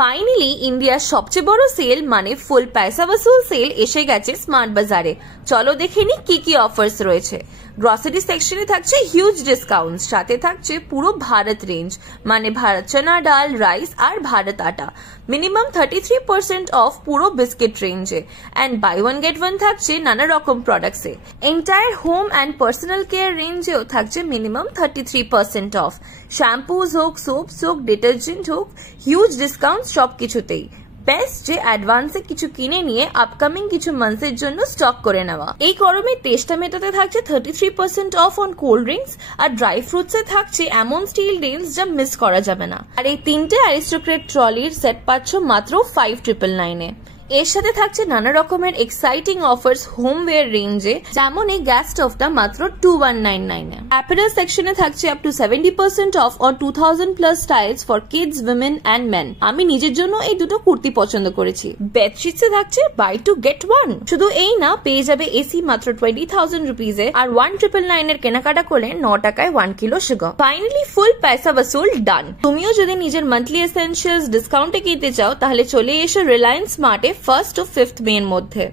Finally ইন্ডিয়ার সবচেয়ে বড় সেল মানে ফুল পয়সা বসুল সেল এসে গেছে স্মার্ট বাজারে। চলো দেখে নি কি অফার্স রয়েছে। গ্রসারি সেকশনে থাকছে হিউজ ডিসকাউন্ট, সাথে থাকছে পুরো ভারত রেঞ্জ মানে ভারত চানা ডাল, রাইস আর ভারত আটা। মিনিমাম 33% অফ পুরো বিস্কিট রেঞ্জে, and buy one get one থাকছে নানা রকম প্রোডাক্টসে। Entire home and personal care রেঞ্জেও থাকছে মিনিমাম 33% অফ। শ্যাম্পুজ হোক, সোপস হোক, ডিটারজেন্ট হোক, হিউজ ডিসকাউন্ট সবকিছুতেই। বেস্ট যে অ্যাডভান্সে কিছু কিনে নিয়ে আপকামিং কিছু মান্থের জন্য স্টক করে নেওয়া। এই গরমে তেষ্টা মেটাতে থাকছে 33% অফ অন কোল্ড ড্রিঙ্কস, আর ড্রাই ফ্রুটসে থাকছে এমন স্টিল ড্রিঙ্কস যা মিস করা যাবে না। আর এই 3টে অ্যারিস্টোক্রেট ট্রলির সেট পাচ্ছ মাত্র 5999-এ। এর সাথে থাকছে নানা রকমের এক্সাইটিং অফার্স হোমওয়্যার রেঞ্জে, যেমন এই গ্যাস স্টোভটা মাত্র 2199-এ। অ্যাপারেল সেকশনে থাকছে up to 70% off on 2000+ styles for kids, women and men. আমি নিজের জন্য এই দুটো কুর্তি পছন্দ করেছি। বেডশিটসে থাকছে বাই টু গেট ওয়ান। শুধু এই না, পেয়ে যাবে এসি মাত্র 20,000 রুপিজে, আর 1999 এর কেনাকাটা করলে 9 টাকায় 1 কিলো সুগার। ফাইনালি ফুল পয়সা বসুল ডান। তুমিও যদি নিজের মান্থলি এসেনশিয়ালস ডিসকাউন্টে কিনতে চাও তাহলে চলে এসো রিলায়েন্স স্মার্টে 1st to 5th মে এর মধ্যে।